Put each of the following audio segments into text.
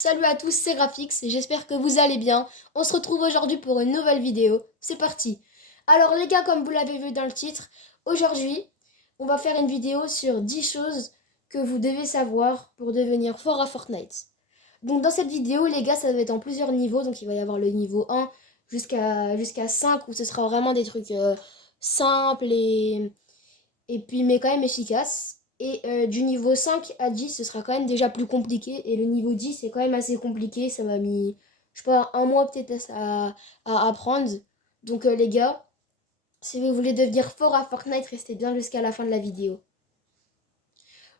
Salut à tous, c'est Graphics et j'espère que vous allez bien. On se retrouve aujourd'hui pour une nouvelle vidéo. C'est parti. Alors les gars, comme vous l'avez vu dans le titre, aujourd'hui, on va faire une vidéo sur 10 choses que vous devez savoir pour devenir fort à Fortnite. Donc dans cette vidéo, les gars, ça va être en plusieurs niveaux. Donc il va y avoir le niveau 1 jusqu'à 5 où ce sera vraiment des trucs simples et puis mais quand même efficace. Et du niveau 5 à 10, ce sera quand même déjà plus compliqué. Et le niveau 10, c'est quand même assez compliqué. Ça m'a mis, je sais pas, un mois peut-être à apprendre. Donc les gars, si vous voulez devenir fort à Fortnite, restez bien jusqu'à la fin de la vidéo.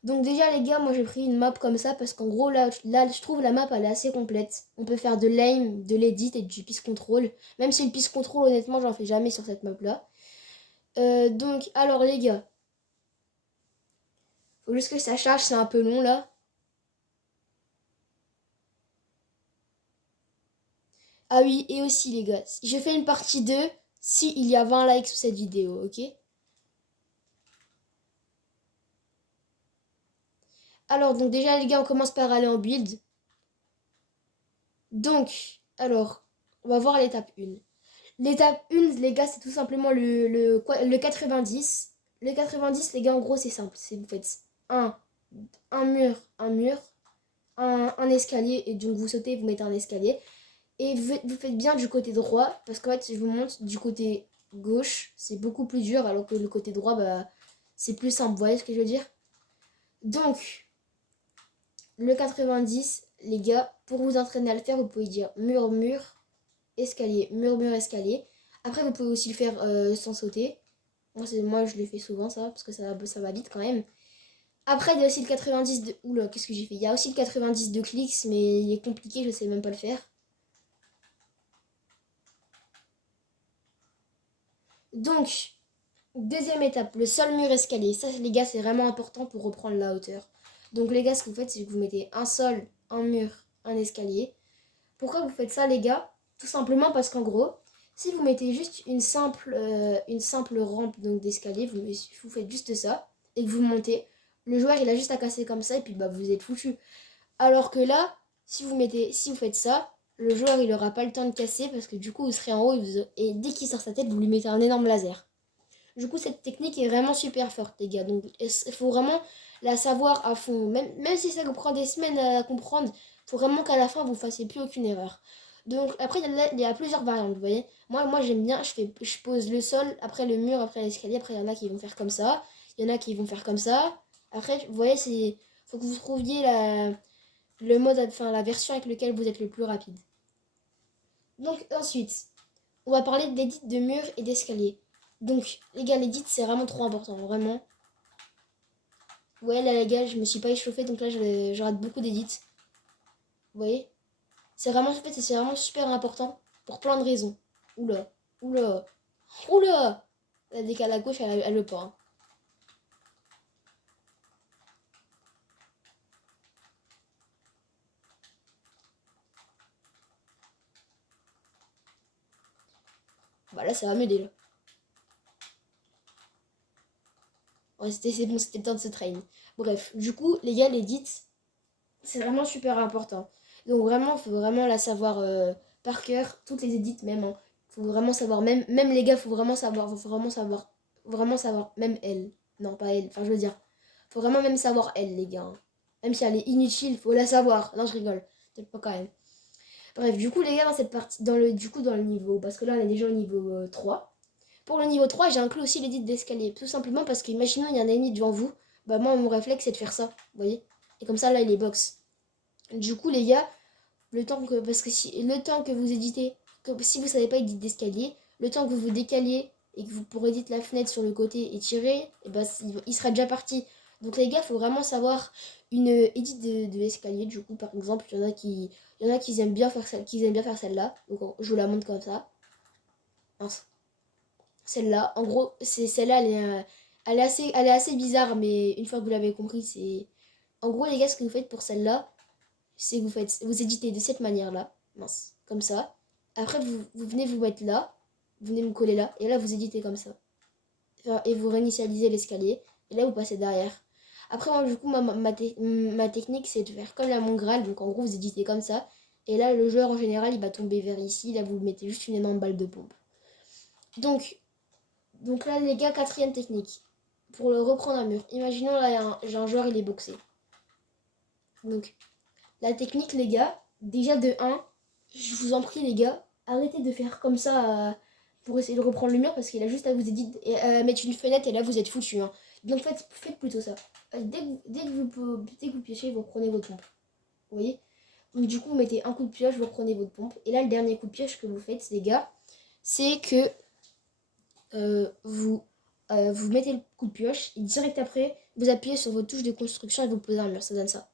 Donc déjà les gars, moi j'ai pris une map comme ça parce qu'en gros là je trouve la map elle est assez complète. On peut faire de l'aim, de l'edit et du piece control. Même si le piece control honnêtement j'en fais jamais sur cette map là. Donc alors les gars, faut juste que ça charge, c'est un peu long là. Ah oui, et aussi les gars, je fais une partie 2 si il y a 20 likes sous cette vidéo, ok? Alors, donc déjà les gars, on commence par aller en build. Donc, alors, on va voir l'étape 1. L'étape 1, les gars, c'est tout simplement le 90. Le 90, les gars, en gros, c'est simple. C'est vous faites un, un mur, un escalier, et donc vous sautez, vous mettez un escalier. Et vous faites bien du côté droit, parce qu'en fait, si je vous montre du côté gauche, c'est beaucoup plus dur, alors que le côté droit, bah, c'est plus simple. Vous voyez ce que je veux dire? Donc, le 90, les gars, pour vous entraîner à le faire, vous pouvez dire mur, mur, escalier, mur, mur, escalier. Après, vous pouvez aussi le faire sans sauter. Moi, je le fais souvent, ça, parce que ça va vite quand même. Après, il y a aussi le 90 de... Oula, qu'est-ce que j'ai fait? Il y a aussi le 90 de clics, mais il est compliqué, je sais même pas le faire. Donc, deuxième étape, le sol mur escalier. Ça, les gars, c'est vraiment important pour reprendre la hauteur. Donc, les gars, ce que vous faites, c'est que vous mettez un sol, un mur, un escalier. Pourquoi vous faites ça, les gars? Tout simplement parce qu'en gros, si vous mettez juste une simple rampe donc d'escalier, vous faites juste ça et que vous montez, le joueur il a juste à casser comme ça et puis bah vous êtes foutu. Alors que là, si vous faites ça, le joueur il aura pas le temps de casser parce que du coup vous serez en haut et dès qu'il sort sa tête, vous lui mettez un énorme laser. Du coup, cette technique est vraiment super forte, les gars. Donc, il faut vraiment la savoir à fond. Même si ça vous prend des semaines à la comprendre, il faut vraiment qu'à la fin, vous ne fassiez plus aucune erreur. Donc, après, il y a plusieurs variantes, vous voyez. Moi j'aime bien, je pose le sol, après le mur, après l'escalier. Après, il y en a qui vont faire comme ça. Il y en a qui vont faire comme ça. Après, vous voyez, faut que vous trouviez le mode, enfin, la version avec laquelle vous êtes le plus rapide. Donc, ensuite, on va parler d'édit de mur et d'escalier. Donc, les gars, l'édit, c'est vraiment trop important, vraiment. Ouais, là, les gars, je me suis pas échauffé, donc là, je rate beaucoup d'édits. Vous voyez? C'est vraiment, en fait, c'est vraiment super important pour plein de raisons. Oula, oula, oula! La décale à gauche, elle veut pas, hein. Bah là, ça va m'aider, là. Ouais, c'est bon, c'était le temps de se train. Bref, du coup, les gars, l'édit, c'est vraiment super important. Donc vraiment, il faut vraiment la savoir par cœur, toutes les édits même, hein. Faut vraiment savoir, même les gars, vraiment savoir, même elle. Non, pas elle, enfin je veux dire, faut vraiment même savoir elle, les gars, hein. Même si elle est inutile, faut la savoir. Non, je rigole, peut-être pas quand même. Bref, du coup, les gars, dans cette partie, dans le niveau, parce que là, on est déjà au niveau 3. Pour le niveau 3 j'ai inclus aussi l'édit d'escalier. Tout simplement parce qu'imaginons, il y a un ennemi devant vous, bah moi, mon réflexe, c'est de faire ça, vous voyez. Et comme ça, là, il est box. Du coup, les gars, parce que si, le temps que vous éditez, si vous savez pas éditer d'escalier, le temps que vous vous décaliez et que vous pourrez éditer la fenêtre sur le côté et tirer, et ben, il sera déjà parti. Donc les gars, il faut vraiment savoir une édite de l'escalier. Du coup, par exemple, il y en a qui aiment bien faire celle-là. Donc je vous la montre comme ça. Mince. Celle-là, en gros, c'est celle-là, elle est assez bizarre, mais une fois que vous l'avez compris, c'est. En gros, les gars, ce que vous faites pour celle-là, c'est que vous éditez de cette manière-là, mince, comme ça. Après, vous venez vous mettre là, vous venez me coller là, et là, vous éditez comme ça. Enfin, et vous réinitialisez l'escalier, et là, vous passez derrière. Après, moi, du coup, ma technique, c'est de faire comme la Mongrel. Donc, en gros, vous éditez comme ça. Et là, le joueur, en général, il va tomber vers ici. Là, vous mettez juste une énorme balle de pompe. Donc, donc là, les gars, quatrième technique. Pour le reprendre un mur. Imaginons, là, j'ai un joueur, il est boxé. Donc, la technique, les gars, déjà de 1, je vous en prie, les gars, arrêtez de faire comme ça pour essayer de reprendre le mur parce qu'il a juste à vous éditer, mettre une fenêtre et là, vous êtes foutu. Hein. Donc, faites plutôt ça. Dès que vous piochez, vous reprenez votre pompe. Vous voyez? Donc, du coup, vous mettez un coup de pioche, vous reprenez votre pompe. Et là, le dernier coup de pioche que vous faites, les gars, c'est que vous mettez le coup de pioche et direct après, vous appuyez sur votre touche de construction et vous posez un mur. Ça donne ça.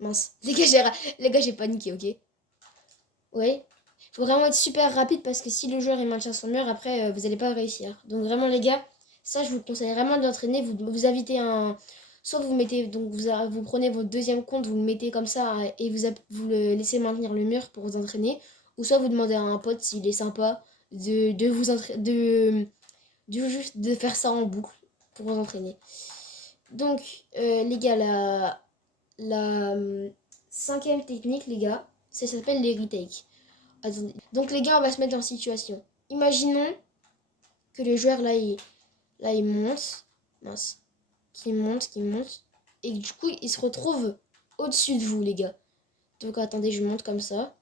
Mince. Les gars, j'ai paniqué, ok? Ouais. Faut vraiment être super rapide parce que si le joueur il maintient son mur, après, vous allez pas réussir. Donc vraiment, les gars, ça, je vous conseille vraiment de l'entraîner. Vous invitez un... Soit vous mettez... Donc vous prenez votre deuxième compte, vous le mettez comme ça et vous le laissez maintenir le mur pour vous entraîner. Ou soit vous demandez à un pote s'il est sympa de vous entraîner... juste de faire ça en boucle pour vous entraîner. Donc, les gars, la cinquième technique, les gars, ça s'appelle les retakes. Attendez. Donc, les gars, on va se mettre en situation. Imaginons que le joueur, il monte. Mince. Qui monte. Et du coup, il se retrouve au-dessus de vous, les gars. Donc, attendez, je monte comme ça.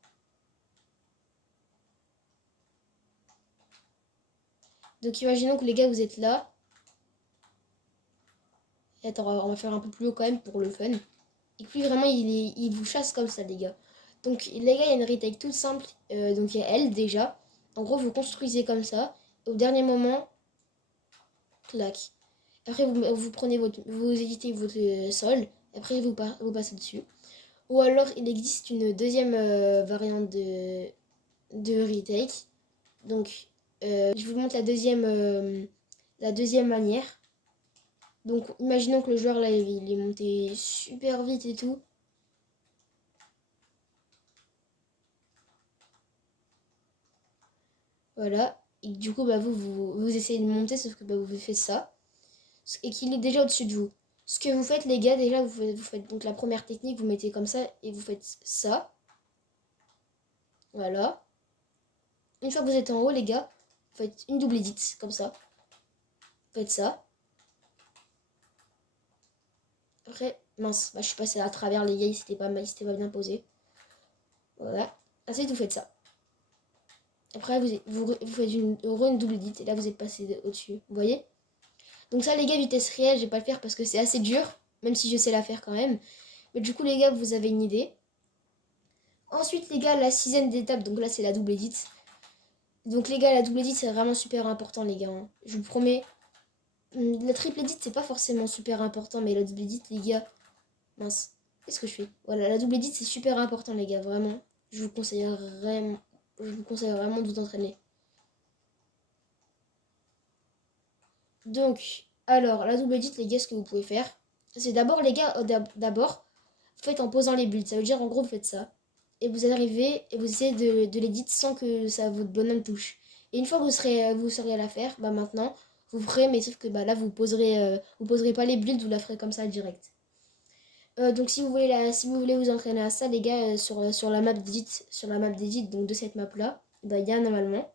Donc, imaginons que les gars, vous êtes là. Et attends, on va faire un peu plus haut quand même pour le fun. Et puis vraiment, il vous chasse comme ça, les gars. Donc, les gars, il y a une retake toute simple. Donc, il y a elle déjà. En gros, vous construisez comme ça. Au dernier moment, clac. Après, vous prenez vous éditez votre sol. Après, vous passez dessus. Ou alors, il existe une deuxième variante de retake. Donc, je vous montre la deuxième manière. Donc, imaginons que le joueur, là, il est monté super vite et tout. Voilà. Et du coup, bah, vous essayez de monter, sauf que bah, vous faites ça. Et qu'il est déjà au-dessus de vous. Ce que vous faites, les gars, déjà, vous faites donc la première technique, vous mettez comme ça et vous faites ça. Voilà. Une fois que vous êtes en haut, les gars, vous faites une double edit, comme ça. Vous faites ça. Après, mince, bah, je suis passé à travers les gars, c'était pas bien posé. Voilà. Ensuite, vous faites ça. Après, vous faites une double edit et là, vous êtes passé au-dessus. Vous voyez? Donc ça, les gars, vitesse réelle, je vais pas le faire parce que c'est assez dur, même si je sais la faire quand même. Mais du coup, les gars, vous avez une idée. Ensuite, les gars, la sixième étape, donc là, c'est la double edit. Donc les gars, la double edit, c'est vraiment super important, les gars. Hein. Je vous promets. La triple edit, c'est pas forcément super important, mais la double edit, les gars... Mince, qu'est-ce que je fais? Voilà, la double edit, c'est super important, les gars, vraiment. Je vous conseille vraiment de vous entraîner. Donc, alors, la double edit, les gars, ce que vous pouvez faire, c'est d'abord, les gars, d'abord, vous faites en posant les builds. Ça veut dire, en gros, vous faites ça. Et vous arrivez et vous essayez de l'édit sans que votre bonhomme touche. Et une fois que vous saurez à la faire, bah maintenant, vous ferez, mais sauf que bah là, vous poserez pas les builds, vous la ferez comme ça direct. Donc si vous voulez vous entraîner à ça, les gars, sur la map d'edit, donc de cette map-là, bah, il y a normalement.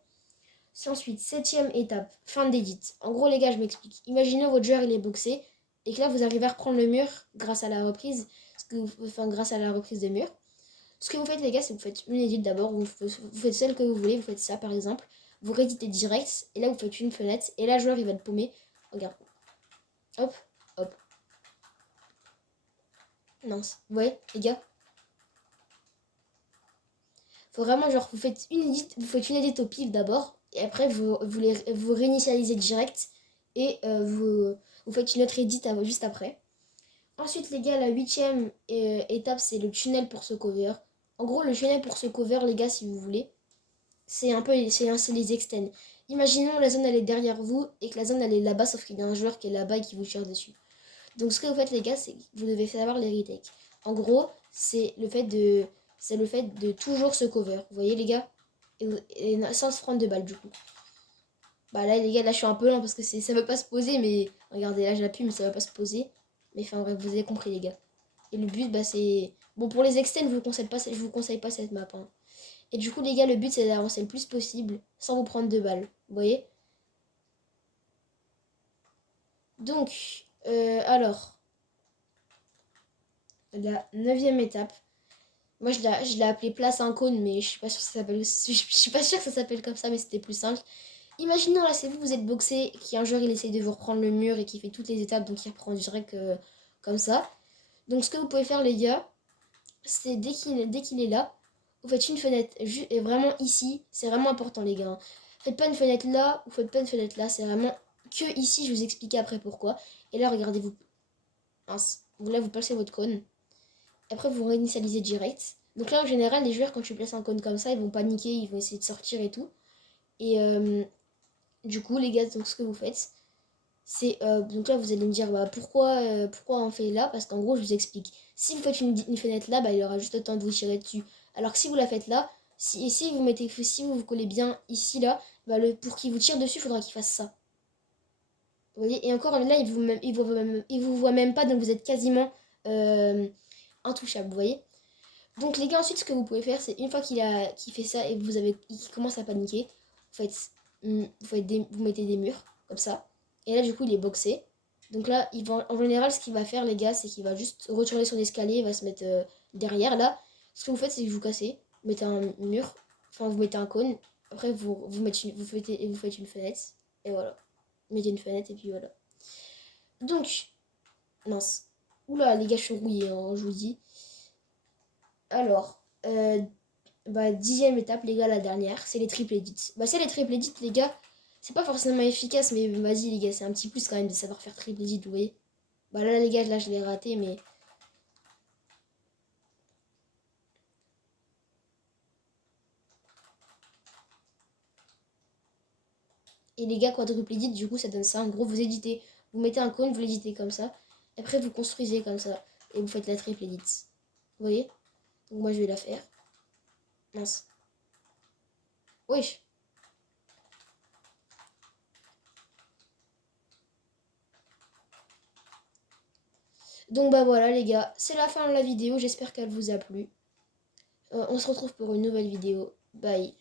C'est ensuite, septième étape, fin d'édit. En gros, les gars, je m'explique. Imaginez votre joueur, il est boxé, et que là, vous arrivez à reprendre le mur grâce à la reprise, grâce à la reprise de mur. Ce que vous faites, les gars, c'est que vous faites une édite d'abord, vous faites celle que vous voulez, vous faites ça par exemple, vous rééditez direct, et là vous faites une fenêtre, et là le joueur il va être paumé. Regarde. Hop, hop. Mince. Vous voyez, les gars? Faut vraiment, genre, vous faites une édite au pif d'abord, et après vous réinitialisez direct, et vous faites une autre édite juste après. Ensuite, les gars, la huitième étape, c'est le tunnel pour ce cover. En gros, le tunnel pour ce cover, les gars, si vous voulez, c'est un peu c'est les extends. Imaginons la zone elle est derrière vous et que la zone elle est là-bas, sauf qu'il y a un joueur qui est là-bas et qui vous tire dessus. Donc ce que vous faites, les gars, c'est que vous devez savoir les retakes. En gros, c'est le fait de toujours se cover. Vous voyez, les gars, et sans se prendre de balles du coup. Bah là, les gars, là je suis un peu lent parce que ça veut pas se poser, mais regardez, là j'appuie mais ça veut pas se poser. Mais enfin bref, vous avez compris les gars. Et le but, bah c'est... Bon, pour les externes, je vous conseille pas cette map. Hein. Et du coup, les gars, le but, c'est d'avancer le plus possible sans vous prendre de balles. Vous voyez? Donc, alors, la 9e étape. Moi, je l'ai appelée place un cône, mais je suis pas sûre que ça s'appelle... Je suis pas sûre que ça s'appelle comme ça, mais c'était plus simple. Imaginons, là, c'est vous, vous êtes boxé, qu'un joueur, il essaye de vous reprendre le mur et qui fait toutes les étapes, donc il reprend direct comme ça. Donc, ce que vous pouvez faire, les gars, c'est dès qu'il est là, vous faites une fenêtre. Et vraiment ici, c'est vraiment important, les gars. Hein. Faites pas une fenêtre là, ou faites pas une fenêtre là, c'est vraiment que ici, je vous expliquer après pourquoi. Et là, regardez-vous. Là, vous placez votre cône. Après, vous réinitialisez direct. Donc là, en général, les joueurs, quand tu places un cône comme ça, ils vont paniquer, ils vont essayer de sortir et tout. Et du coup, les gars, donc ce que vous faites, c'est... donc là, vous allez me dire, bah, pourquoi on fait là? Parce qu'en gros, je vous explique. Si vous faites une fenêtre là, bah, il aura juste le temps de vous tirer dessus. Alors que si vous la faites là, si vous vous collez bien ici, là, bah, pour qu'il vous tire dessus, il faudra qu'il fasse ça. Vous voyez? Et encore là, il vous voit même pas, donc vous êtes quasiment intouchable, vous voyez? Donc les gars, ensuite, ce que vous pouvez faire, c'est une fois qu'il fait ça et que qu'il commence à paniquer, vous mettez des murs, comme ça. Et là, du coup, il est boxé. Donc là, en général, ce qu'il va faire, les gars, c'est qu'il va juste retourner son escalier, il va se mettre derrière. Là, ce que vous faites, c'est que vous cassez, vous mettez un mur, enfin, vous mettez un cône. Après, vous faites une fenêtre. Et voilà. Vous mettez une fenêtre, et puis voilà. Donc, mince. Oula, les gars, je suis rouillée, hein, je vous dis. Alors, bah, 10e étape, les gars, la dernière, c'est les triple edits. Bah, c'est les triple edits, les gars, c'est pas forcément efficace, mais vas-y, les gars, c'est un petit plus quand même de savoir faire triple edit, vous voyez. Bah, là, les gars, là, je l'ai raté, mais. Et les gars, quadruple edit, du coup, ça donne ça. En gros, vous éditez, vous mettez un cône, vous l'éditez comme ça. Après, vous construisez comme ça. Et vous faites la triple edit. Vous voyez. Donc, moi, je vais la faire. Mince. Wesh. Donc, bah voilà, les gars, c'est la fin de la vidéo. J'espère qu'elle vous a plu. On se retrouve pour une nouvelle vidéo. Bye.